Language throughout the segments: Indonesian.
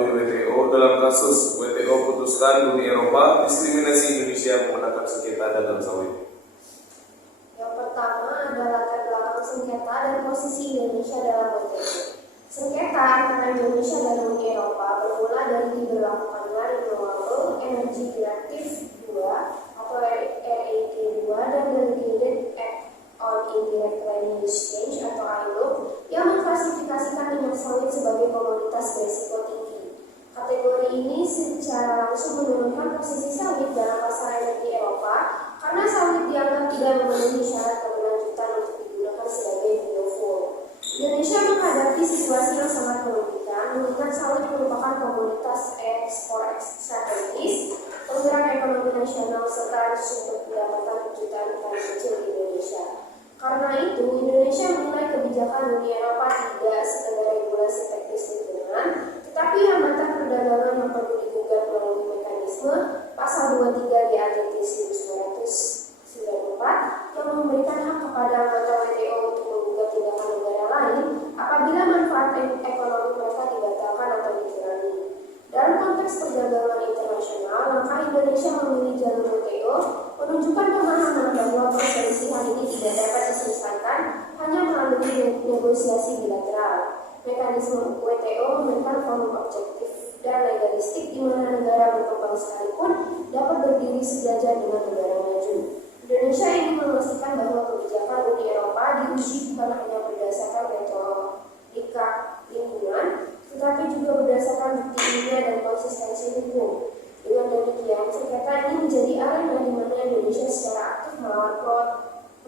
oleh WTO dalam kasus WTO putuskan Uni Eropa diskriminasi Indonesia menggunakan sengketa dagang sawit? Yang pertama adalah latar belakang sengketa dan posisi Indonesia dalam WTO. Sengketa antara Indonesia dan Uni Eropa bermula dari diberlakukannya Renewable Energy Directive 2 atau RED 2 dan Delegated Act on Indirect Land Use Change atau ILUC yang mengklasifikasikan minyak sawit sebagai komoditas berisiko tinggi. Kategori ini secara langsung menurunkan posisi sawit dalam pasar energi Eropa karena sawit dianggap tidak memenuhi syarat keberlanjutan untuk digunakan sebagai biofuel. Indonesia menghadapi situasi yang sangat merugikan mengingat sawit merupakan komoditas ekspor strategis, penggerak ekonomi nasional serta sumber pendapatan jutaan petani kecil di Indonesia. Karena itu, Indonesia menilai kebijakan Uni Eropa tidak sekedar regulasi teknis lingkungan, tetapi hambatan perdagangan yang perlu digugat melalui mekanisme pasal 23 di ATT 1994 yang memberikan hak kepada anggota WTO untuk menggugat tindakan negara lain apabila manfaat ekonomi mereka dibatalkan atau dikurangi. Dalam konteks perdagangan internasional, langkah Indonesia memilih jalur WTO menunjukkan pemahaman bahwa perselisihan ini tidak dapat diselesaikan hanya melalui negosiasi bilateral. Mekanisme WTO memberikan forum objektif dan legalistik di mana negara berkembang sekalipun dapat berdiri sejajar dengan negara maju. Indonesia ingin memastikan bahwa kebijakan Uni Eropa diuji bukan hanya berdasarkan retorika lingkungan, tetapi juga berdasarkan bukti ilmiah dan konsistensi hukum. Dengan demikian, sengketa ini menjadi arena di mana Indonesia secara aktif melawan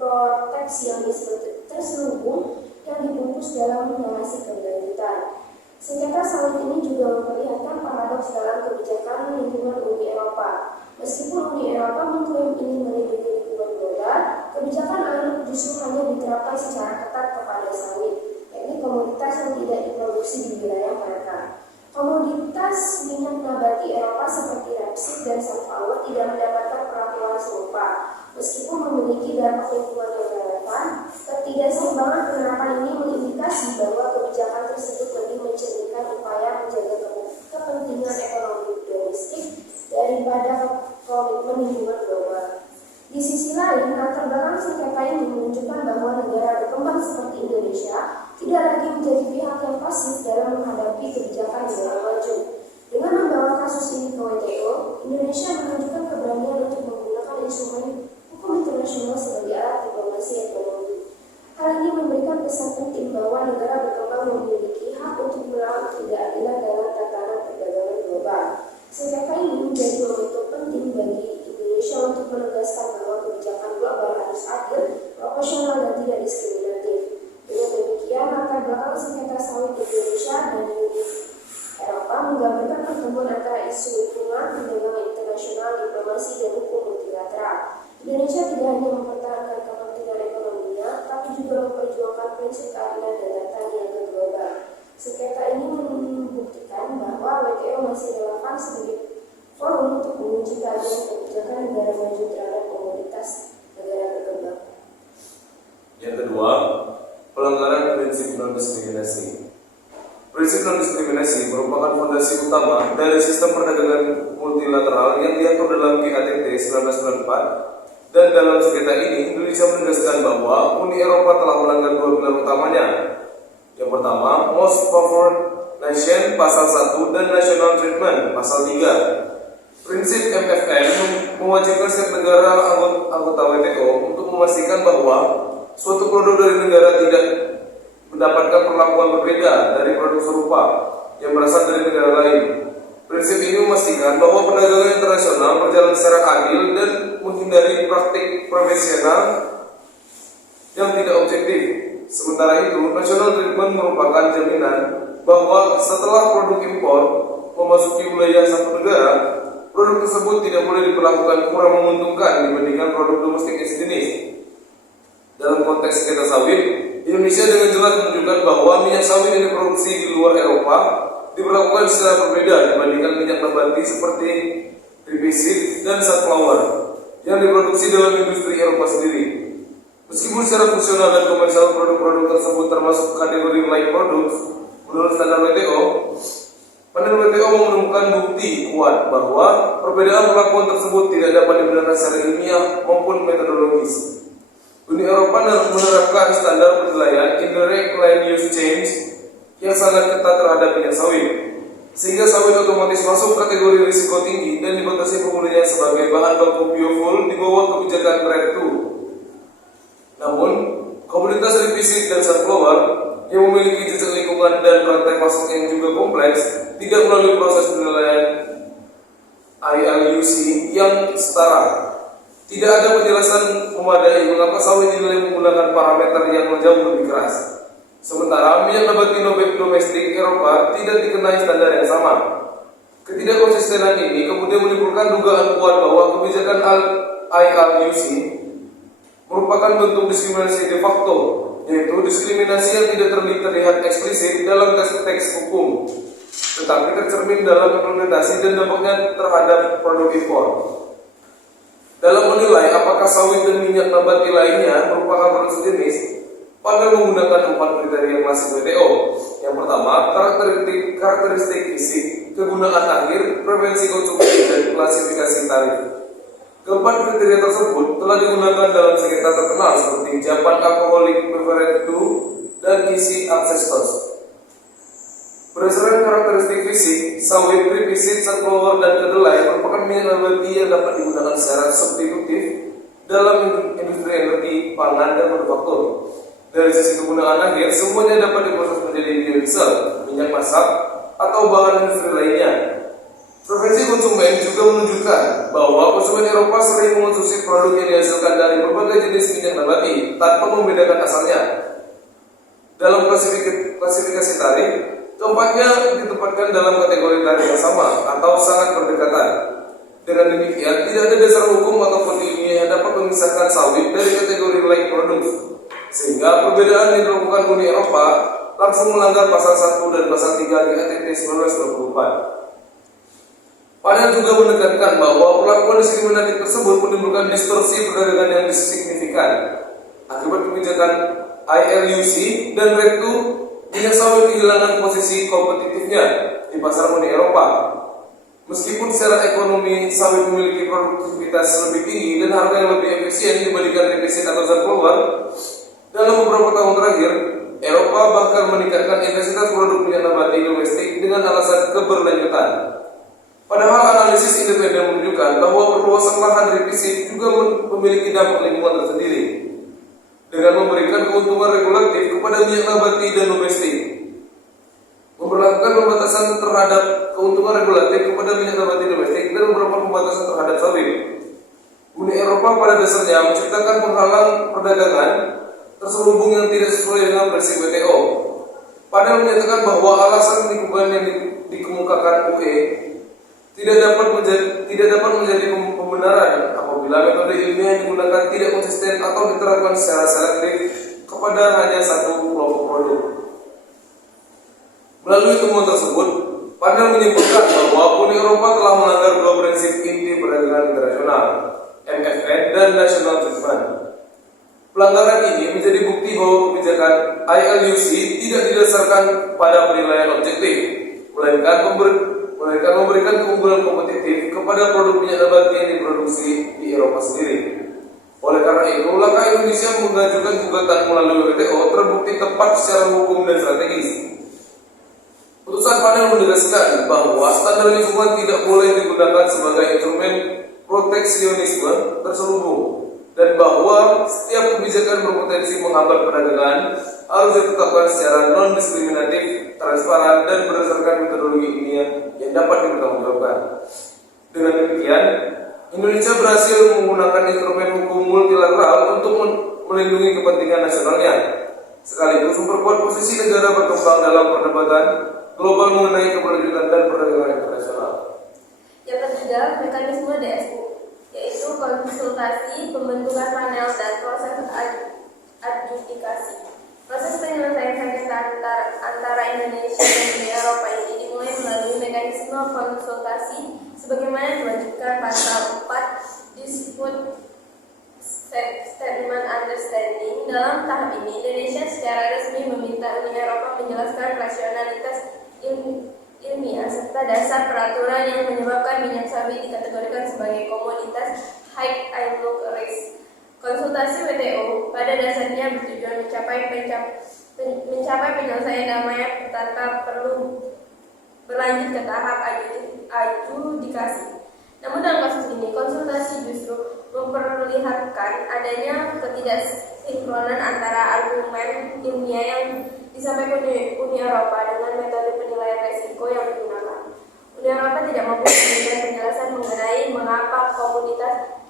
proteksionisme terselubung yang dibungkus dalam narasi keberlanjutan. Sengketa sawit ini juga memperlihatkan paradoks dalam kebijakan lingkungan Uni Eropa. Meskipun Uni Eropa mengklaim ingin melindungi lingkungan global, kebijakan ILUC justru hanya diterapkan secara ketat kepada sawit, yakni komoditas yang tidak diproduksi di wilayah mereka. Komoditas minyak nabati Eropa seperti rapeseed dan sunflower tidak mendapatkan perlakuan serupa. Meskipun memiliki dampak lingkungan yang relevan, ketidakseimbangan penerapan ini mengindikasi bahwa kebijakan tersebut lebih mencerminkan upaya menjaga kepentingan ekonomi domestik daripada komitmen lingkungan global. Di sisi lain, latar belakang sengketa ini menunjukkan bahwa negara berkembang seperti Indonesia tidak lagi menjadi pihak yang pasif dalam menghadapi kebijakan negara maju. Dengan membawa kasus ini ke WTO, Indonesia menunjukkan keberanian untuk menggunakan instrumen hukum internasional sebagai alat diplomasi ekonomi. Hal ini memberikan pesan penting bahwa negara berkembang memiliki hak untuk melawan ketidakadilan dalam tatanan perdagangan global. Sengketa ini menjadi momentum penting bagi Indonesia untuk menegaskan bahwa kebijakan global harus adil, proporsional, dan tidak diskriminatif. Dengan demikian, latar belakang sengketa sawit Indonesia dan Uni Eropa menggambarkan pertemuan antara isu lingkungan, perdagangan internasional, diplomasi, dan hukum multilateral. Indonesia tidak hanya mempertahankan kepentingan ekonominya, tapi juga memperjuangkan prinsip keadilan dan data niaga global. Sengketa ini membuktikan bahwa WTO masih relevan sebagai forum untuk menguji keadilan kebijakan negara maju terhadap komoditas negara berkembang. Yang kedua, pelanggaran prinsip non-diskriminasi. Prinsip non-diskriminasi merupakan fondasi utama dari sistem perdagangan multilateral yang diatur dalam KATT 1994. Dan dalam sengketa ini, Indonesia menegaskan bahwa Uni Eropa telah melanggar dua pilar utamanya. Yang pertama, Most Favored Nation pasal 1 dan National Treatment pasal 3. Prinsip MFN mewajibkan setiap negara anggota WTO untuk memastikan bahwa suatu produk dari negara tidak mendapatkan perlakuan berbeda dari produk serupa yang berasal dari negara lain. Prinsip ini memastikan bahwa perdagangan internasional berjalan secara adil dan menghindari praktik profesional yang tidak objektif. Sementara itu, national treatment merupakan jaminan bahwa setelah produk impor memasuki wilayah satu negara, produk tersebut tidak boleh diperlakukan kurang menguntungkan dibandingkan produk domestik sejenis. Dalam konteks sengketa sawit, Indonesia dengan jelas menunjukkan bahwa minyak sawit yang diproduksi di luar Eropa diperlakukan secara berbeda dibandingkan minyak nabati seperti rapeseed dan sunflower yang diproduksi dalam industri Eropa sendiri. Meskipun secara fungsional dan komersial produk-produk tersebut termasuk kategori light products menurut standar WTO, Panel WTO menemukan bukti kuat bahwa perbedaan perlakuan tersebut tidak dapat dibenarkan secara ilmiah maupun metodologis. Uni Eropa menerapkan standar penilaian indirect land use change yang sangat ketat terhadap minyak sawit, sehingga sawit otomatis masuk kategori risiko tinggi dan dibatasi penggunanya sebagai bahan baku biofuel di bawah kebijakan RED II. Namun, komunitas revisit dan sunflower yang memiliki jejak lingkungan dan praktek pasok yang juga kompleks tidak melalui proses penilaian ILUC yang setara. Tidak ada penjelasan memadai mengapa sawit dinilai menggunakan parameter yang jauh lebih keras. Sementara minyak nabati domestik Eropa tidak dikenai standar yang sama. Ketidakkonsistenan ini kemudian menimbulkan dugaan kuat bahwa kebijakan ILUC merupakan bentuk diskriminasi de facto, yaitu diskriminasi yang tidak terlihat eksplisit dalam teks hukum, tetapi tercermin dalam implementasi dan dampaknya terhadap produk impor. Dalam menilai apakah sawit dan minyak nabati lainnya merupakan produk sejenis, panel menggunakan 4 kriteria klasik WTO. Yang pertama, karakteristik fisik, kegunaan akhir, prevensi konsumsi, dan klasifikasi tarif. Keempat kriteria tersebut telah digunakan dalam sengketa terkenal seperti Japan Alcoholic Beverage II dan Kisi Ancestors. Berdasarkan karakteristik fisik, sawit, tripisit, sunflower, dan kedelai merupakan minyak nabati yang dapat digunakan secara substitutif dalam industri energi, pangan, dan manufaktur. Dari sisi kegunaan akhir, semuanya dapat diproses menjadi biodiesel, minyak masak, atau bahan industri lainnya. Preferensi konsumen juga menunjukkan bahwa konsumen Eropa sering mengonsumsi produk yang dihasilkan dari berbagai jenis minyak nabati tanpa membedakan asalnya. Dalam klasifikasi tarif, keempatnya ditempatkan dalam kategori tarif yang sama atau sangat berdekatan. Dengan demikian, tidak ada dasar hukum ataupun ilmiah yang dapat memisahkan sawit dari kategori like product, sehingga perbedaan yang dilakukan Uni Eropa langsung melanggar pasal 1 dan pasal 3 di ATT 1924. Panel juga menekankan bahwa perlakuan diskriminatif tersebut menimbulkan distorsi perdagangan yang signifikan. Akibat kebijakan ILUC dan RED II, minyak sawit kehilangan posisi kompetitifnya di pasar Uni Eropa. Meskipun secara ekonomi sawit memiliki produktivitas lebih tinggi dan harga yang lebih efisien dibandingkan revisit atau sunflower, dalam beberapa tahun terakhir, Eropa bahkan meningkatkan intensitas produk minyak nabati domestik dengan alasan keberlanjutan. Padahal analisis independen menunjukkan bahwa perluasan lahan revisit juga memiliki dampak lingkungan tersendiri dengan memberikan keuntungan regulatif kepada minyak nabati dan domestik. Memperlakukan pembatasan terhadap keuntungan regulatif kepada minyak nabati domestik dan beberapa pembatasan terhadap sawit. Uni Eropa pada dasarnya menciptakan penghalang perdagangan terselubung yang tidak sesuai dengan prinsip WTO. Panel menyatakan bahwa alasan lingkungan yang dikemukakan UE tidak dapat menjadi pembenaran apabila metode ilmiah yang digunakan tidak konsisten atau diterapkan secara selektif kepada hanya satu kelompok produk. Melalui temuan tersebut, panel menyimpulkan bahwa Uni Eropa telah melanggar dua prinsip inti perdagangan internasional, MFN dan National Treatment. Pelanggaran ini menjadi bukti bahwa kebijakan ILUC tidak didasarkan pada penilaian objektif, melainkan memberikan keunggulan kompetitif kepada produk minyak nabati yang diproduksi di Eropa sendiri. Oleh karena itu, langkah Indonesia mengajukan gugatan melalui WTO terbukti tepat secara hukum dan strategis. Putusan panel menegaskan bahwa standar lingkungan tidak boleh digunakan sebagai instrumen proteksionisme terselubung dan bahwa setiap kebijakan berpotensi menghambat perdagangan harus ditetapkan secara non-diskriminatif, transparan, dan berdasarkan metodologi ilmiah yang dapat dipertanggungjawabkan. Dengan demikian, Indonesia berhasil menggunakan instrumen hukum multilateral untuk melindungi kepentingan nasionalnya, sekaligus memperkuat posisi negara berkembang dalam perdebatan global mengenai keberlanjutan dan perdagangan internasional. Yang ketiga, mekanisme DSU, yaitu konsultasi, pembentukan panel, dan proses adjudikasi. Proses penyelesaian sengketa antara Indonesia dan Uni Eropa ini dimulai melalui mekanisme konsultasi sebagaimana diwajibkan pasal 4 Dispute Statement Understanding. Dalam tahap ini, Indonesia secara resmi meminta Uni Eropa menjelaskan rasionalitas ilmiah serta dasar peraturan yang menyebabkan minyak sawit dikategorikan sebagai komoditas high outlook risk. Konsultasi WTO pada dasarnya bertujuan mencapai penyelesaian damai tanpa perlu berlanjut ke tahap adjudikasi. Namun dalam kasus ini, konsultasi justru memperlihatkan adanya ketidaksinkronan antara argumen ilmiah yang disampaikan Uni Eropa dengan metode penilaian resiko yang digunakan. Uni Eropa tidak mampu memberikan penjelasan mengenai mengapa komoditas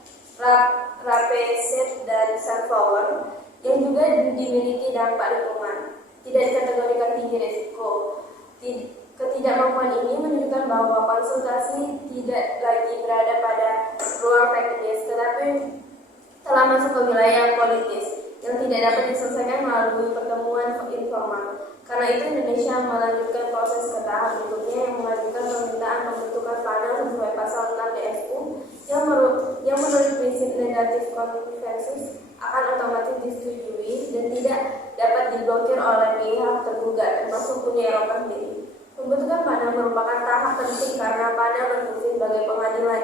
rapeseed dan sunflower yang juga dimiliki dampak lingkungan tidak dikategorikan tinggi resiko. Ketidakmampuan ini menunjukkan bahwa konsultasi tidak lagi berada pada ruang teknis, tetapi telah masuk ke wilayah politis yang tidak dapat diselesaikan melalui pertemuan informal. Karena itu Indonesia melanjutkan proses ke tahap berikutnya yang mengajukan permintaan pembentukan panel sesuai pasal 6 DSU yang menurut prinsip negatif konsensus akan otomatis disetujui dan tidak dapat diblokir oleh pihak tergugat termasuk Uni Eropa sendiri. Pembentukan panel merupakan tahap penting karena panel berfungsi sebagai pengadilan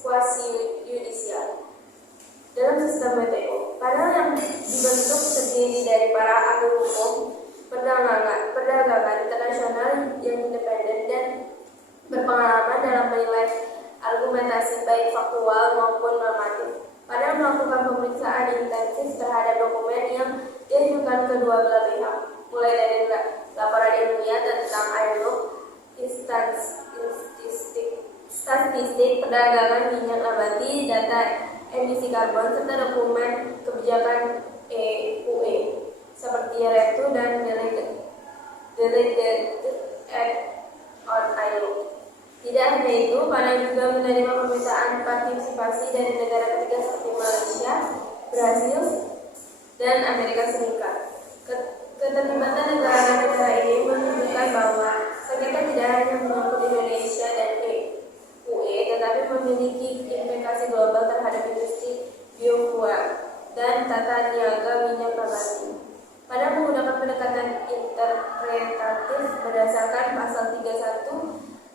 kuasi-yudisial dalam sistem WTO. Panel yang dibentuk terdiri dari para ahli hukum perdagangan internasional yang independen dan berpengalaman dalam menilai argumentasi baik faktual maupun normatif. Panel melakukan pemeriksaan intensif terhadap dokumen yang diajukan kedua belah pihak, mulai dari laporan ilmiah tentang ILO, statistik perdagangan minyak nabati, data emisi karbon, serta dokumen kebijakan UE seperti RETU dan Delegated Act on ILO. Tidak hanya itu, panel juga menerima permintaan partisipasi dari negara ketiga seperti Malaysia, Brasil, dan Amerika Serikat. Keterlibatan negara-negara ini menunjukkan bahwa sengketa tidak hanya menyangkut Indonesia dan UE, tetapi memiliki implikasi global terhadap industri biofuel dan tata niaga minyak nabati. Pada menggunakan pendekatan interpretatif berdasarkan pasal 31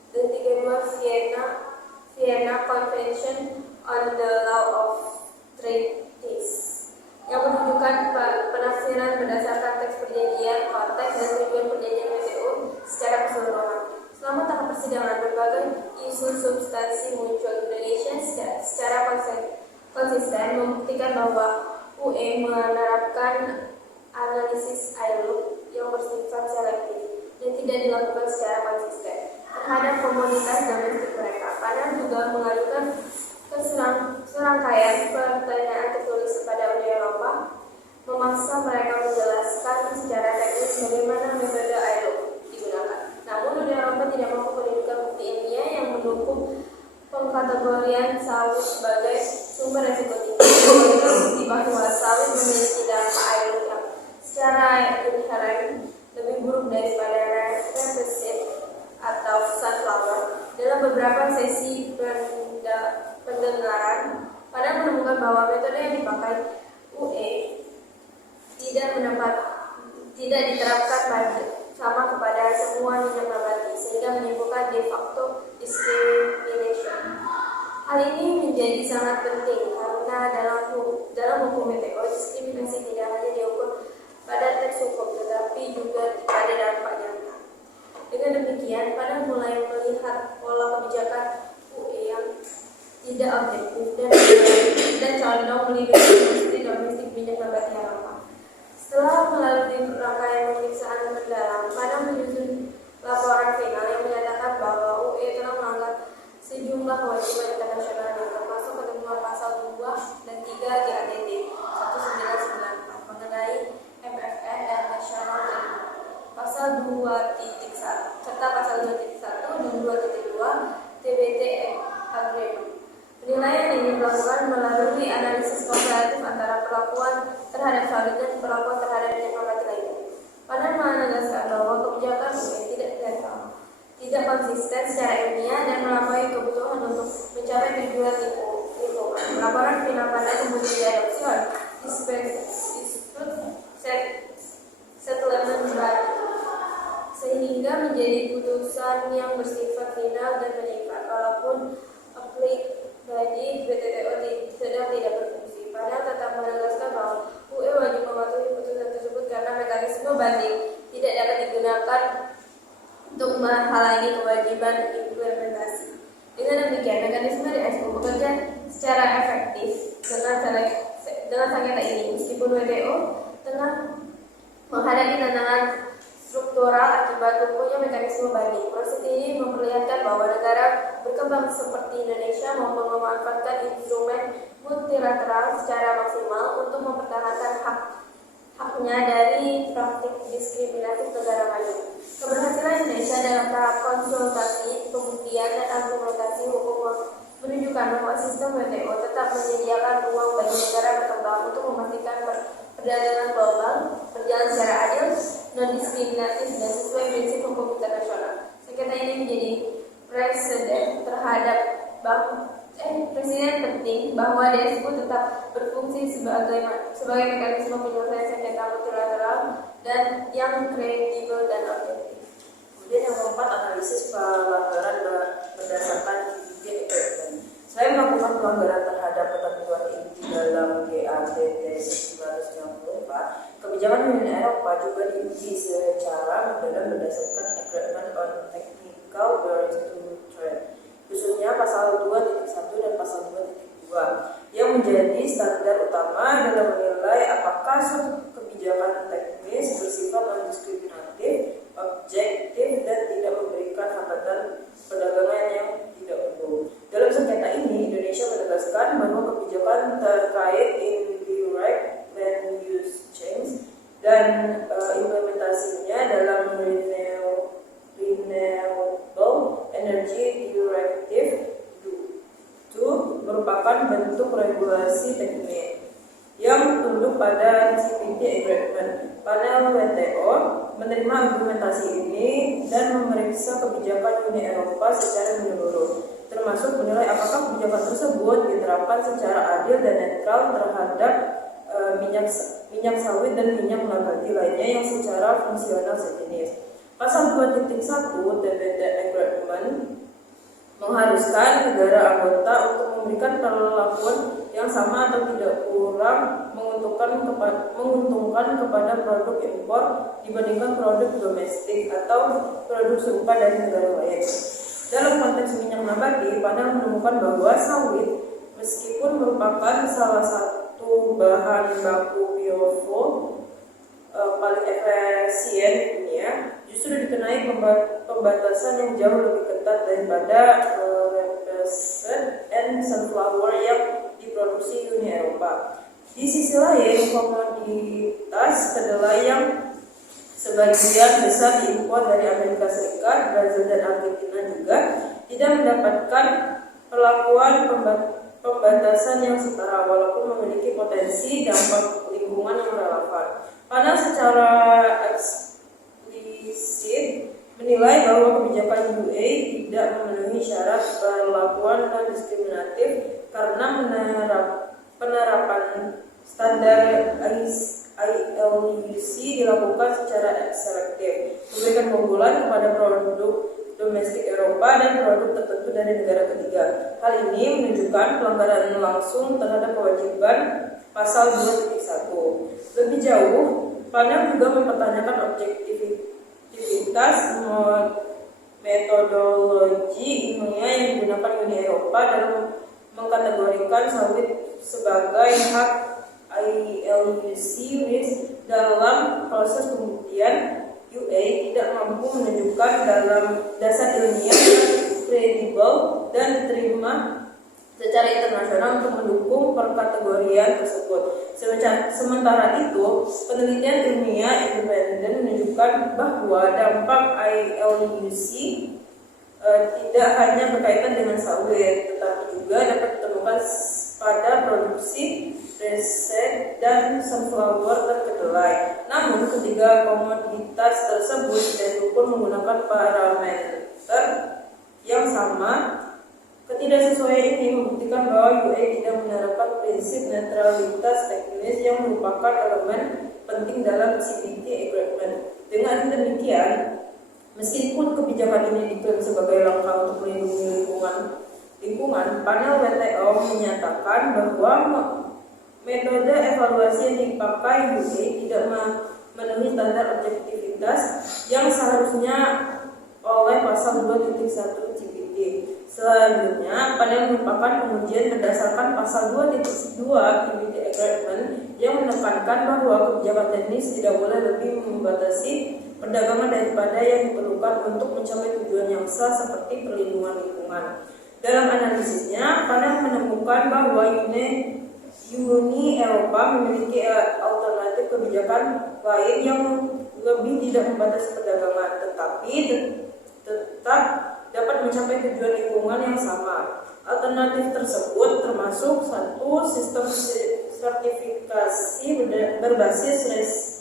dan 32 Vienna Convention on the Law of Treaties yang menunjukkan penafsiran berdasarkan teks perjanjian, konteks, dan tujuan perjanjian WTO secara keseluruhan. Selama tahap persidangan, berbagai isu substansi muncul. Indonesia secara konsisten membuktikan bahwa UE menerapkan analisis ILO yang bersifat selektif dan tidak dilakukan secara konsisten terhadap komoditas domestik mereka. Panel juga mengajukan serangkaian pertanyaan tertulis kepada Uni Eropa, memaksa mereka menjelaskan secara teknis bagaimana metode ILO digunakan. Namun Uni Eropa tidak mampu menunjukkan bukti ilmiah yang mendukung pengkategorian sawit sebagai sumber resiko tinggi. Bukti bahwa sawit memiliki dampak ILO yang secara inheren lebih buruk daripada rapeseed atau sunflower. Dalam beberapa sesi pendengaran, pada menemukan bahwa metode yang dipakai UE tidak diterapkan sama kepada semua minyak nabati, sehingga menimbulkan de facto discrimination. Hal ini menjadi sangat penting karena dalam hukum WTO, diskriminasi tidak hanya diukur pada teks hukum, tetapi juga pada dampak nyata. Dengan demikian, pada mulai melihat pola kebijakan UE yang tidak objektif dan condong melindungi industri domestik minyak nabati Eropa. Setelah melalui rangkaian pemeriksaan mendalam, pada menyusun laporan final yang menyatakan bahwa UE telah melanggar sejumlah kewajiban internasional yang termasuk ketentuan pasal 2 dan 3 GATT 1994 mengenai MFN dan National Trade, pasal 2.1 serta pasal 2.1 dan 2.2 TBT Agreement. Penilaian ini dilakukan melalui analisis komparatif antara perlakuan terhadap sawit dan perlakuan terhadap minyak nabati lainnya. Panel menegaskan bahwa kebijakan UE tidak netral, tidak konsisten secara ilmiah, dan melampaui kebutuhan untuk mencapai tujuan lingkungan. Laporan final panel kemudian diadopsi oleh Dispute Settlement Body sehingga menjadi putusan yang bersifat final dan mengikat. Walaupun applied dari BTTO sedang tidak berfungsi, panel tetap menegaskan bahwa UE wajib mematuhi putusan tersebut karena mekanisme banding tidak dapat digunakan untuk menghalangi kewajiban implementasi. Dengan demikian, mekanisme DSO bekerja secara efektif dengan sengketa ini, meskipun WTO tengah menghadapi tantangan struktural akibat lumpuhnya mekanisme banding. Proses ini memperlihatkan bahwa negara berkembang seperti Indonesia mampu memanfaatkan instrumen multilateral secara maksimal untuk mempertahankan haknya dari praktik diskriminatif negara maju. Keberhasilan Indonesia dalam tahap konsultasi, pembuktian, dan argumentasi hukum menunjukkan bahwa sistem WTO tetap menyediakan ruang bagi negara berkembang untuk memastikan perdagangan global berjalan secara adil, non-diskriminatif, dan sesuai prinsip hukum internasional. Sengketa ini menjadi presiden penting bahwa DSO tetap berfungsi sebagai mekanisme penyelesaian sengketa multilateral dan yang kredibel dan objektif. Kemudian yang keempat, analisis pelanggaran berdasarkan GATT agreement. Selain melakukan pelanggaran terhadap ketentuan inti dalam GATT 1994, kebijakan Uni Eropa juga diuji secara mendalam berdasarkan Agreement on Technical Barriers to Trade, khususnya pasal 2.1 dan pasal 2.2, yang menjadi standar utama dalam menilai apakah suatu kebijakan teknis bersifat non-diskriminatif, objektif, dan tidak memberikan hambatan perdagangan yang tidak umum. Dalam sengketa ini, Indonesia menegaskan bahwa kebijakan terkait indirect land use change dan implementasinya dalam Renewable Energy Directive 2 merupakan bentuk regulasi teknis yang tunduk pada CPT Agreement. Panel WTO menerima implementasi ini dan memeriksa kebijakan Uni Eropa secara menyeluruh, termasuk menilai apakah kebijakan tersebut diterapkan secara adil dan netral terhadap minyak sawit dan minyak nabati lainnya yang secara fungsional sejenis. Pasal 2.1 TBT Agreement mengharuskan negara anggota untuk memberikan perlakuan yang sama atau tidak kurang menguntungkan kepada produk impor dibandingkan produk domestik atau produk serupa dari negara lain. Dalam konteks minyak nabati, panel menemukan bahwa sawit, meskipun merupakan salah satu bahan baku biofuel paling efisien di dunia, justru dikenai pembatasan yang jauh lebih ketat daripada rapeseed and sunflower yang diproduksi Uni Eropa. Di sisi lain, komoditas kedelai yang sebagian besar diimpor dari Amerika Serikat, Brazil, dan Argentina juga tidak mendapatkan perlakuan pembatasan yang setara, walaupun memiliki potensi dampak lingkungan yang relevan. Panel secara eksplisit menilai bahwa kebijakan UE tidak memenuhi syarat perlakuan non-diskriminatif karena penerapan standar ILUC dilakukan secara selektif, memberikan keunggulan kepada produk domestik Eropa dan produk tertentu dari negara ketiga. Hal ini menunjukkan pelanggaran langsung terhadap kewajiban pasal 2.1. Lebih jauh, panel juga mempertanyakan objektivitas metodologi ilmiah yang digunakan Uni Eropa dalam mengkategorikan sawit sebagai hak ILUC risk dalam proses pembuktian. UE tidak mampu menunjukkan dalam dasar ilmiah yang kredibel dan diterima secara internasional untuk mendukung perkategorian tersebut. Sementara itu, penelitian ilmiah independen menunjukkan bahwa dampak ILUC tidak hanya berkaitan dengan sawit, tetapi juga dapat ditemukan pada produksi rapeseed dan sunflower dan kedelai. Namun, ketiga komoditas tersebut tidak diukur menggunakan parameter yang sama. Ketidaksesuaian ini membuktikan bahwa UE tidak menerapkan prinsip netralitas teknis yang merupakan elemen penting dalam CPT Agreement. Dengan demikian, Meskipun kebijakan ini diklaim sebagai langkah untuk melindungi lingkungan, panel WTO menyatakan bahwa metode evaluasi yang dipakai UK tidak memenuhi standar objektivitas yang seharusnya oleh pasal 2.1 CPT. Selanjutnya, panel merupakan pengujian berdasarkan pasal 2.2 CPT Agreement yang menekankan bahwa kebijakan teknis tidak boleh lebih membatasi perdagangan daripada yang diperlukan untuk mencapai tujuan yang sah seperti perlindungan lingkungan. Dalam analisisnya, panel menemukan bahwa Uni Eropa memiliki alternatif kebijakan lain yang lebih tidak membatasi perdagangan, tetapi tetap dapat mencapai tujuan lingkungan yang sama. Alternatif tersebut termasuk satu sistem sertifikasi berbasis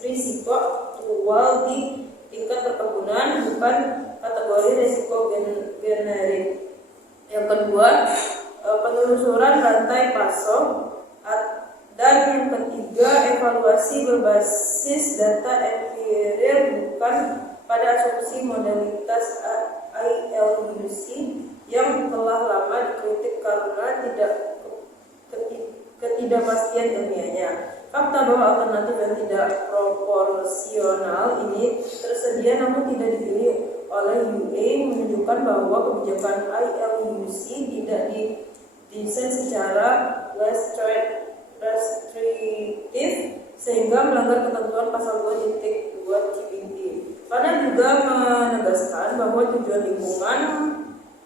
risiko aktual di tingkat perkebunan, bukan kategori risiko generik. Yang kedua, penelusuran rantai pasok, dan yang ketiga, evaluasi berbasis data empirik bukan pada asumsi modalitas ILUC yang telah lama dikritik karena ketidakpastian ilmiahnya. Fakta bahwa alternatif yang tidak proporsional ini tersedia namun tidak dipilih oleh UA menunjukkan bahwa kebijakan ILUC tidak didesain secara restriktif sehingga melanggar ketentuan pasal 2.2 CPT. Panel juga menegaskan bahwa tujuan lingkungan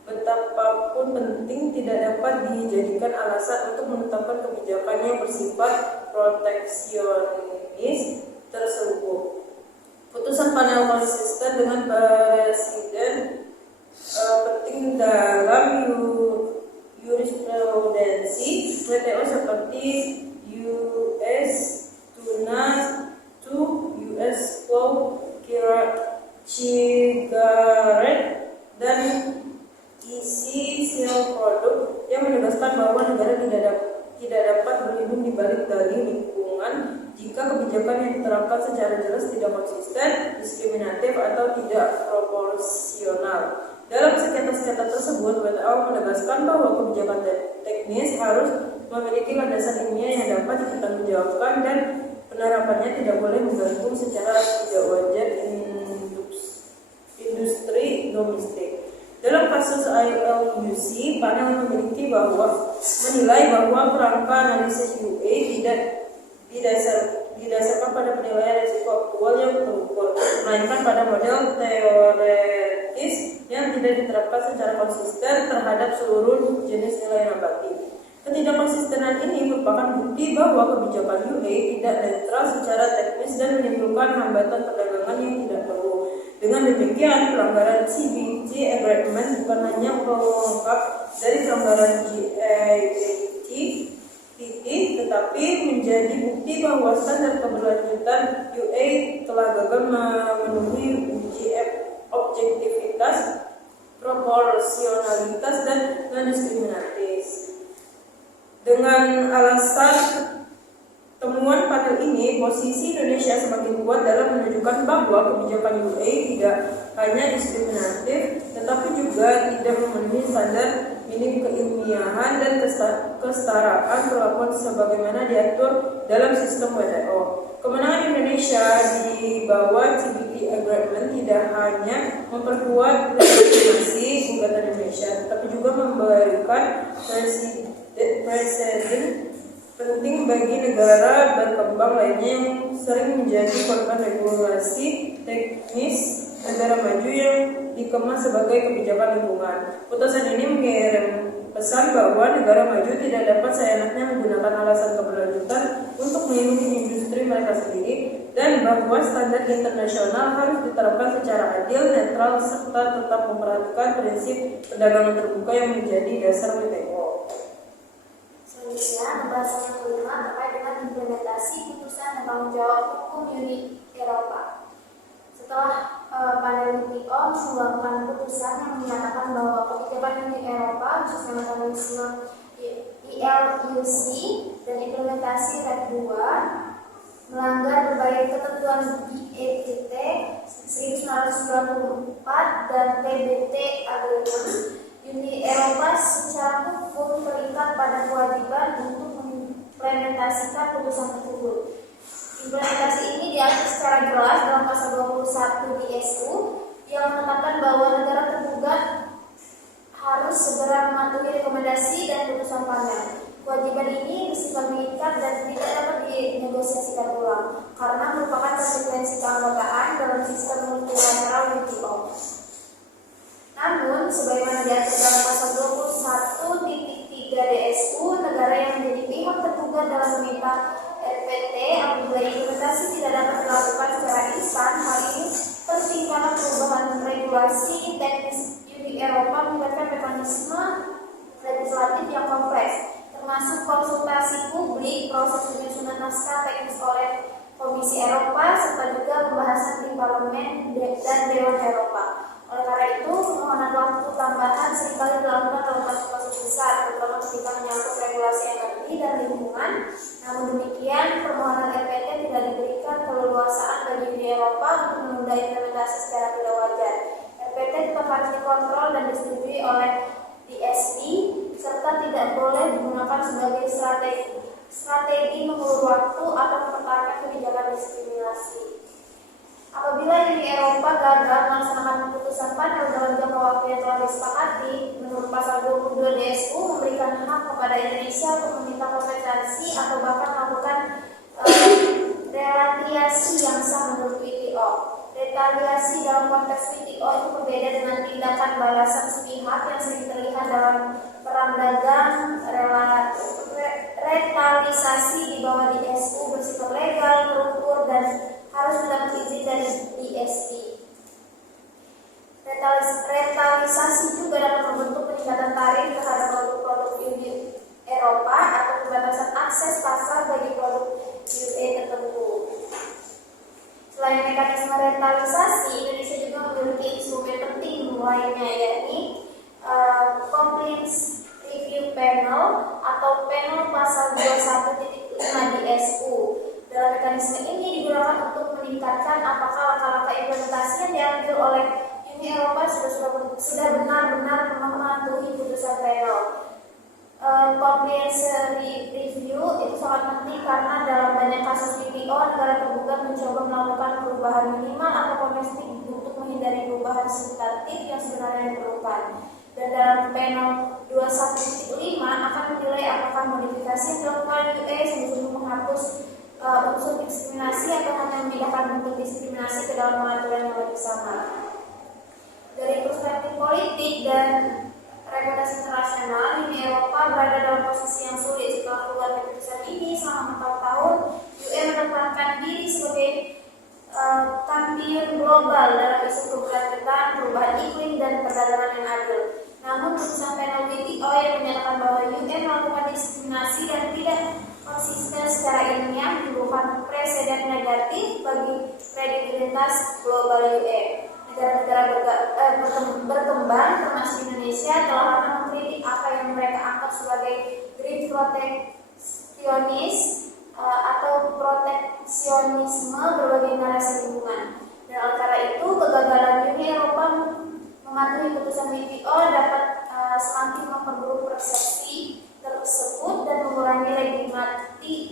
betapapun penting tidak dapat dijadikan alasan untuk menetapkan kebijakan yang bersifat proteksionis tersebut. Putusan panel konsisten dengan presiden penting dalam jurisprudensi WTO seperti US Tuna to US Flow Cigarette dan isi seal produk yang menegaskan bahwa negara tidak dapat berlindung di balik dalih lingkungan jika kebijakan yang diterapkan secara jelas tidak konsisten, diskriminatif atau tidak proporsional. Dalam sengketa-sengketa tersebut, WTO menegaskan bahwa kebijakan teknis harus memiliki landasan ilmiah yang dapat dipertanggungjawabkan dan penerapannya tidak boleh menggantung secara tidak wajar industri domestik. Dalam kasus ILUC, panel menilai bahwa kerangka analisis UA tidak didasarkan pada penilaian risiko aktual yang terukur, melainkan pada model teoretis yang tidak diterapkan secara konsisten terhadap seluruh jenis nilai nabati. Ketidakkonsistenan ini merupakan bukti bahwa kebijakan UA tidak netral secara teknis dan menimbulkan hambatan perdagangan yang tidak perlu. Dengan demikian, pelanggaran CBT Agreement bukan hanya pelengkap dari pelanggaran GATT, tetapi menjadi bukti bahwa standar keberlanjutan UA telah gagal memenuhi uji objektivitas, proporsionalitas, dan non-diskriminatif. Dengan alasan temuan panel ini, posisi Indonesia semakin kuat dalam menunjukkan bahwa kebijakan UA tidak hanya diskriminatif, tetapi juga tidak memenuhi standar minim keilmiahan dan kesetaraan perlakuan sebagaimana diatur dalam sistem WTO. Kemenangan Indonesia di bawah CBT Agreement tidak hanya memperkuat legitimasi gugatan Indonesia, tetapi juga memberikan presiden penting bagi negara berkembang lainnya yang sering menjadi korban regulasi teknis negara maju yang dikemas sebagai kebijakan lingkungan. Putusan ini mengirim pesan bahwa negara maju tidak dapat seenaknya menggunakan alasan keberlanjutan untuk melindungi industri mereka sendiri dan bahwa standar internasional harus diterapkan secara adil, netral, serta tetap memperhatikan prinsip perdagangan terbuka yang menjadi dasar WTO. Selanjutnya, pembahasan yang kelima terkait dengan implementasi putusan dan tanggung jawab hukum Uni Eropa. Setelah panel WTO mengeluarkan putusan yang menyatakan bahwa kebijakan Uni Eropa khususnya mekanisme ILUC dan implementasi RED 2 melanggar berbagai ketentuan BEPT 1994 dan TBT Agreement. Uni Eropa secara hukum terikat pada kewajiban untuk mengimplementasikan putusan tersebut. Implementasi ini diatur secara jelas dalam pasal 21 DSU yang menetapkan bahwa negara tergugat harus segera mematuhi rekomendasi dan putusan panel. Kewajiban ini bersifat mengikat dan tidak dapat dinegosiasikan ulang karena merupakan konsekuensi keanggotaan dalam sistem multilateral WTO. Namun, sebagaimana diatur dalam pasal 21.3 DSU, negara yang menjadi pihak tergugat dalam meminta RPT apabila implementasi tidak dapat dilakukan secara instan. Hal ini penting karena perubahan regulasi teknis Uni Eropa melibatkan mekanisme legislatif yang kompleks, termasuk konsultasi publik, proses penyusunan naskah teknis oleh Komisi Eropa, serta juga pembahasan di Parlemen dan Dewan Eropa. Oleh karena itu, permohonan waktu tambahan seringkali dilakukan dalam kasus-kasus besar, terutama ketika menyangkut regulasi energi dan lingkungan. Namun demikian, permohonan RPT tidak diberikan keleluasaan bagi Uni Eropa untuk menunda implementasi secara tidak wajar. RPT tetap harus dikontrol dan disetujui oleh DSP, serta tidak boleh digunakan sebagai strategi mengulur waktu atau mempertahankan kebijakan diskriminasi. Apabila Uni Eropa gagal melaksanakan keputusan panel dalam jangka waktu yang telah disepakati, menurut pasal 22 DSU memberikan hak kepada Indonesia untuk meminta kompensasi atau bahkan melakukan retaliasi yang sah menurut WTO. Retaliasi dalam konteks WTO itu berbeda dengan tindakan balasan sepihak yang sering terlihat dalam perang dagang. Retaliasi di bawah DSU bersifat legal, terukur, dan harus mendapat izin dari DSP. Retaliasi juga dapat membentuk peningkatan tarif terhadap produk-produk Uni Eropa atau pembatasan akses pasar bagi produk UE tertentu. Selain mekanisme retaliasi, Indonesia juga memiliki instrumen penting lainnya, yakni Compliance Review Panel atau panel pasal 21.5 DSU. Dalam mekanisme ini digunakan untuk meningkatkan apakah langkah-langkah implementasi yang diambil oleh Uni Eropa sudah benar-benar mematuhi putusan panel. Compliance review itu sangat penting karena dalam banyak kasus WTO negara tergugat mencoba melakukan perubahan minimal atau domestik untuk menghindari perubahan substantif yang sebenarnya diperlukan. Dan dalam panel 21.5 akan menilai apakah modifikasi yang dilakukan UE sungguh-sungguh menghapus unsur diskriminasi atau hanya memindahkan bentuk diskriminasi ke dalam pengaturan yang lebih samar. Dari perspektif politik dan regulasi internasional, Uni Eropa berada dalam posisi yang sulit setelah keluar keputusan ini. Selama 4 tahun, UE menempatkan diri sebagai kampiun global dalam isu keberlanjutan, perubahan iklim, dan perdagangan yang adil. Namun, putusan panel WTO yang menyatakan bahwa UE melakukan diskriminasi dan tidak konsisten secara ilmiah menyebabkan presiden negatif bagi kredibilitas global UE. Negara-negara berkembang termasuk Indonesia telah lama mengkritik apa yang mereka anggap sebagai green proteksionis atau proteksionisme berbagai narasi lingkungan. Dan oleh karena itu, kegagalan Uni Eropa mematuhi putusan WTO dapat semakin memperburuk persepsi tersebut dan mengurangi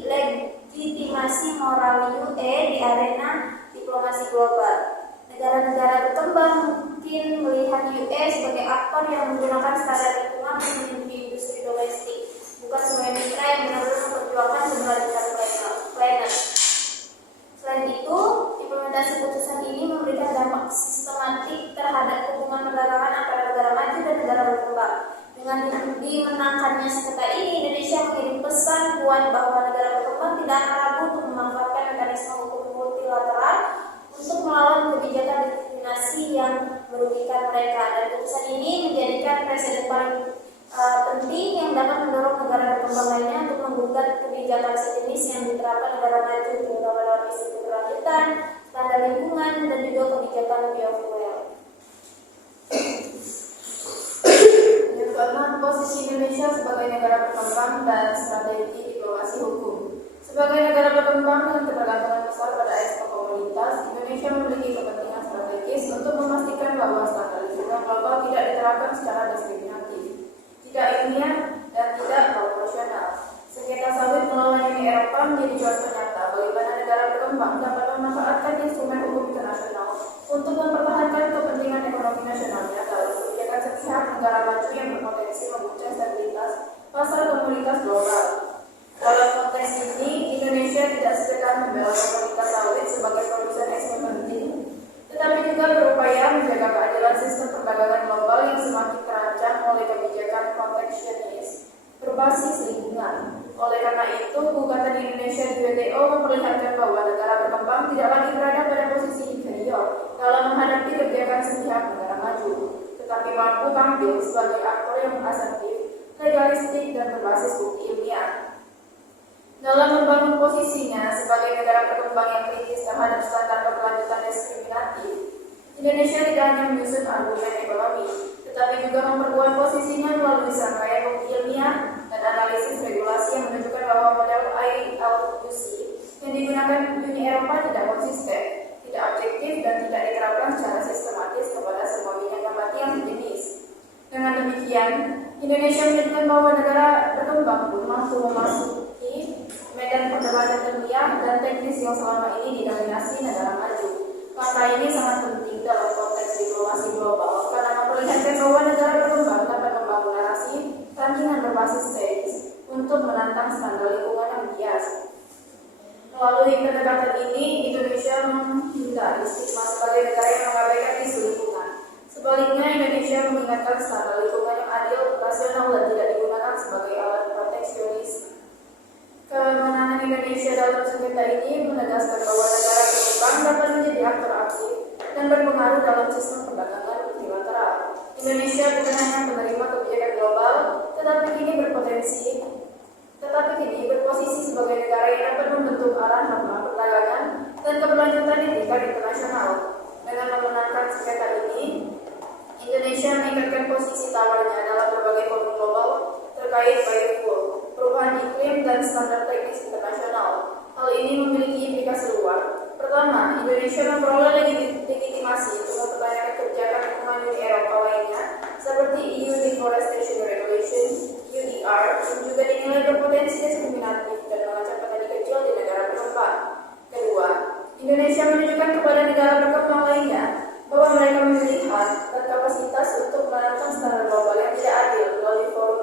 legitimasi moral UE di arena diplomasi global. Negara-negara berkembang mungkin melihat UE sebagai aktor yang menggunakan standar lingkungan untuk melindungi industri domestik, bukan sebagai mitra yang benar-benar memperjuangkan keberlanjutan planet. Selain itu, implementasi putusan ini memberikan dampak sistematik terhadap hubungan perdagangan antara negara maju dan negara berkembang. Dengan dimenangkannya sengketa ini, Indonesia mengirim pesan kuat bahwa negara berkembang tidak akan ragu untuk memanfaatkan mekanisme hukum multilateral untuk melawan kebijakan diskriminasi yang merugikan mereka. Dan putusan ini menjadikan presiden paling penting yang dapat mendorong negara berkembang lainnya untuk menggugat kebijakan sejenis yang diterapkan negara maju, terutama dalam isu keberlanjutan, standar lingkungan, dan juga kebijakan biofuel. Yang keenam, posisi Indonesia sebagai negara berkembang dan strategi diplomasi hukum. Sebagai negara berkembang dengan ketergantungan besar pada ekspor komoditas, Indonesia memiliki kepentingan strategis untuk memastikan bahwa standar lingkungan global tidak diterapkan secara diskriminatif, tidak ilmiah, dan tidak proporsional. Sengketa sawit melawan Uni Eropa menjadi contoh nyata bagaimana negara berkembang dapat memanfaatkan instrumen hukum internasional untuk mempertahankan kepentingan ekonomi nasionalnya dalam kebijakan sepihak negara maju yang berpotensi memuncak stabilitas pasar komoditas global. Dalam konteks ini, Indonesia tidak sekedar membela komoditas sawit sebagai produsen ekspor penting, tetapi juga berupaya menjaga keadilan sistem perdagangan global yang semakin terancam oleh kebijakan proteksionis berbasis lingkungan. Oleh karena itu, gugatan Indonesia di WTO memperlihatkan bahwa negara berkembang tidak lagi berada pada posisi inferior dalam menghadapi kebijakan sepihak negara maju, tetapi mampu tampil sebagai aktor yang asertif, legalistik, dan berbasis bukti ilmiah. Dalam membangun posisinya sebagai negara berkembang yang kritis terhadap standar berkelanjutan diskriminatif, Indonesia tidak hanya menyusun argumen ekonomi, tetapi juga memperkuat posisinya melalui serangkaian bukti ilmiah dan analisis regulasi yang menunjukkan bahwa model ILUC yang digunakan Uni Eropa tidak konsisten, tidak objektif, dan tidak diterapkan secara sistematis kepada semua minyak nabati yang sejenis. Dengan demikian, Indonesia menunjukkan bahwa negara berkembang pun mampu memasuki medan perdebatan ilmiah dan teknis yang selama ini didominasi negara maju. Maka ini sangat penting dalam konteks diplomasi global karena memperlihatkan bahwa negara berkembang dapat membangun narasi tandingan berbasis sains untuk menantang standar lingkungan yang bias. Melalui pendekatan ini, Indonesia menghindari stigma sebagai negara yang mengabaikan isu lingkungan. Sebaliknya, Indonesia mengingatkan standar lingkungan yang adil, rasional, dan tidak digunakan sebagai alat proteksionisme. Kemenangan Indonesia dalam sengketa ini menegaskan bahwa negara berkembang dapat menjadi aktor aktif dan berpengaruh dalam sistem perdagangan multilateral. Indonesia bukan hanya menerima kebijakan global, tetapi kini berposisi sebagai negara yang dapat membentuk arah norma perdagangan dan keberlanjutan di tingkat internasional. Dengan memenangkan sengketa ini, Indonesia meningkatkan posisi tawarnya dalam berbagai forum global terkait biofuel, perubahan iklim, dan standar teknis internasional. Hal ini memiliki implikasi luar. Pertama, Indonesia memperoleh legitimasi untuk mempertanyakan kebijakan lingkungan Uni Eropa lainnya, seperti EU Deforestation Regulation (UDR), yang juga dinilai berpotensi diskriminatif dan mengancam petani kecil di negara berkembang. Kedua, Indonesia menunjukkan kepada negara berkembang lainnya bahwa mereka memiliki hak dan kapasitas untuk menantang standar global yang tidak adil melalui forum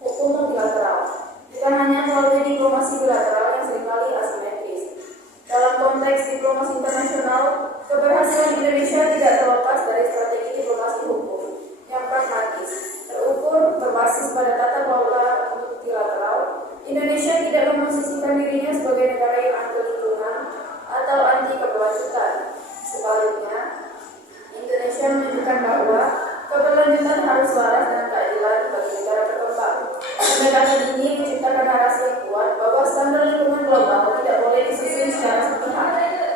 hukum multilateral, bukan hanya melalui diplomasi bilateral yang seringkali asimetris. Dalam konteks diplomasi internasional, keberhasilan Indonesia tidak terlepas dari strategi diplomasi hukum yang pragmatis, terukur, berbasis pada tata kelola multilateral. Indonesia tidak memposisikan dirinya sebagai negara yang anti lingkungan atau anti keberlanjutan. Sebaliknya, Indonesia menunjukkan bahwa keberlanjutan harus selaras dengan keadilan bagi negara berkembang. Pendekatan ini menciptakan narasi yang kuat bahwa standar lingkungan global tidak boleh disusun secara sepihak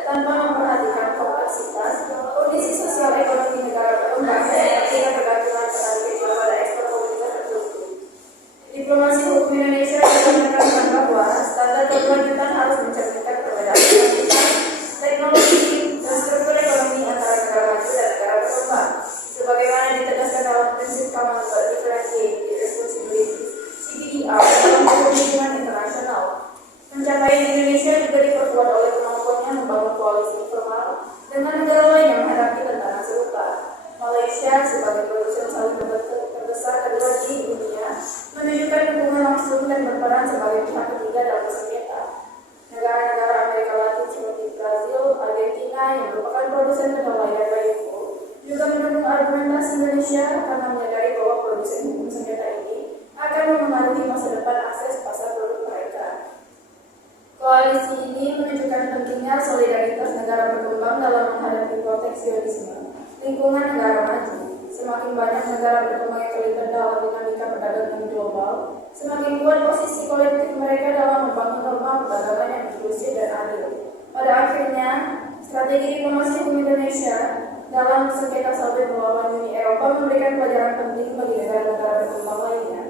tanpa memperhatikan kompleksitas kondisi sosial ekonomi negara berkembang seperti ketergantungan petani kecil pada ekspor komoditas tertentu. Diplomasi hukum Indonesia juga menekankan bahwa standar keberlanjutan harus mencerminkan perbedaan kuantitas, teknologi, dan struktur ekonomi antara negara maju dan negara berkembang, sebagaimana ditegaskan dalam prinsip common but differentiated responsibilities (CBDR) dalam hukum lingkungan internasional. Pencapaian Indonesia juga diperkuat oleh kemampuannya membangun koalisi informal dengan negara lain yang menghadapi tantangan serupa. Malaysia sebagai produsen sawit terbesar kedua di dunia menunjukkan dukungan langsung dan berperan sebagai pihak ketiga dalam sengketa. Negara-negara Amerika Latin seperti Brazil, Argentina yang merupakan produsen kedelai dan biofuel juga mendukung argumentasi Indonesia karena menyadari bahwa produsen hukum sengketa ini akan memengaruhi masa depan akses pasar produk mereka. Koalisi ini menunjukkan pentingnya solidaritas negara berkembang dalam menghadapi proteksionisme lingkungan negara maju. Semakin banyak negara berkembang yang terlibat dalam dinamika perdagangan global, semakin kuat posisi kolektif mereka dalam membangun norma perdagangan yang inklusif dan adil. Pada akhirnya, strategi diplomasi Indonesia dalam sengketa sawit melawan Uni Eropa memberikan pelajaran penting bagi negara-negara berkembang lainnya.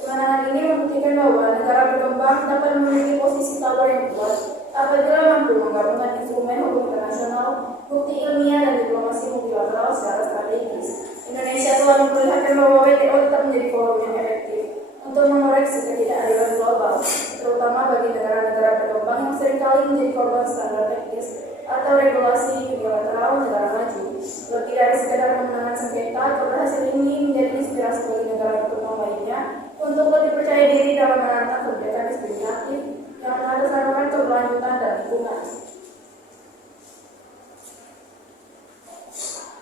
Kemenangan ini membuktikan bahwa bahwa negara berkembang dapat memiliki posisi tawar yang kuat apabila mampu menggabungkan instrumen hukum internasional, bukti ilmiah, dan diplomasi multilateral secara strategis. Indonesia telah memperlihatkan bahwa WTO tetap menjadi forum yang efektif untuk mengoreksi ketidakadilan global, terutama bagi negara-negara berkembang yang seringkali menjadi korban standar teknis atau regulasi unilateral negara maju. Lebih dari sekedar kemenangan sengketa, keberhasilan ini menjadi inspirasi bagi negara berkembang lainnya untuk lebih percaya diri dalam menantang kebijakan diskriminatif yang mengatasnamakan keberlanjutan dan lingkungan.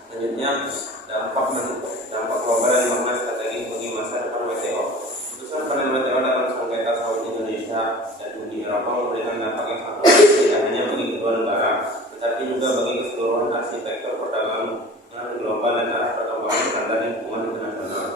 Selanjutnya, dampak global dan makna strategis bagi masa depan WTO. Putusan panen WTO dalam sengketa sawit Indonesia dan Uni Eropa memberikan dampak yang sangat luas tidak hanya bagi kedua negara, tetapi juga bagi keseluruhan arsitektur perdagangan global dan arah perkembangan standar lingkungan internasional.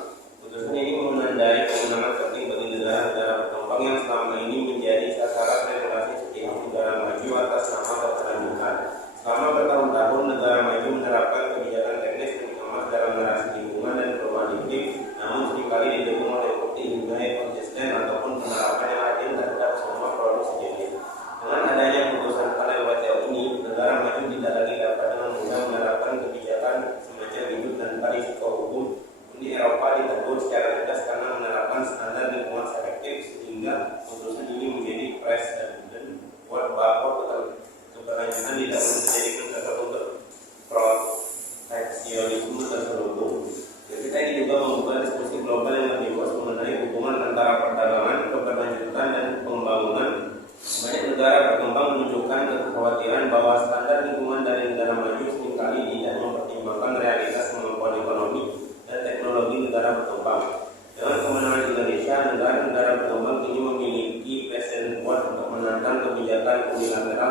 Putusan ini menandai kemenangan penting bagi negara-negara berkembang yang selama ini menjadi sasaran regulasi sepihak negara maju atas nama keberlanjutan. Selama bertahun-tahun, negara maju menerapkan kebijakan teknis yang dikemas dalam narasi lingkungan dan perubahan iklim, namun seringkali didukung oleh bukti hingga konsisten ataupun penerapan yang adil terhadap semua produk sejenis. Dengan adanya putusan panel WTO ini, negara maju tidak lagi dapat dengan mudah menerapkan kebijakan semacam itu tanpa risiko hukum. Uni Eropa ditegur secara tegas karena menerapkan standar lingkungan selektif, sehingga putusan ini menjadi presiden buat bahwa keberlanjutan tidak menjadikan dasar untuk proteksionisme terselubung. Ketika ini juga membuka diskusi global yang lebih luas mengenai hubungan antara perdagangan, keberlanjutan, dan pembangunan. Banyak negara berkembang menunjukkan kekhawatiran bahwa standar lingkungan dari negara maju seringkali tidak mempertimbangkan realitas kemampuan ekonomi dan teknologi negara berkembang. Dengan kemenangan Indonesia, negara-negara berkembang kini memiliki presiden kuat untuk menantang kebijakan unilateral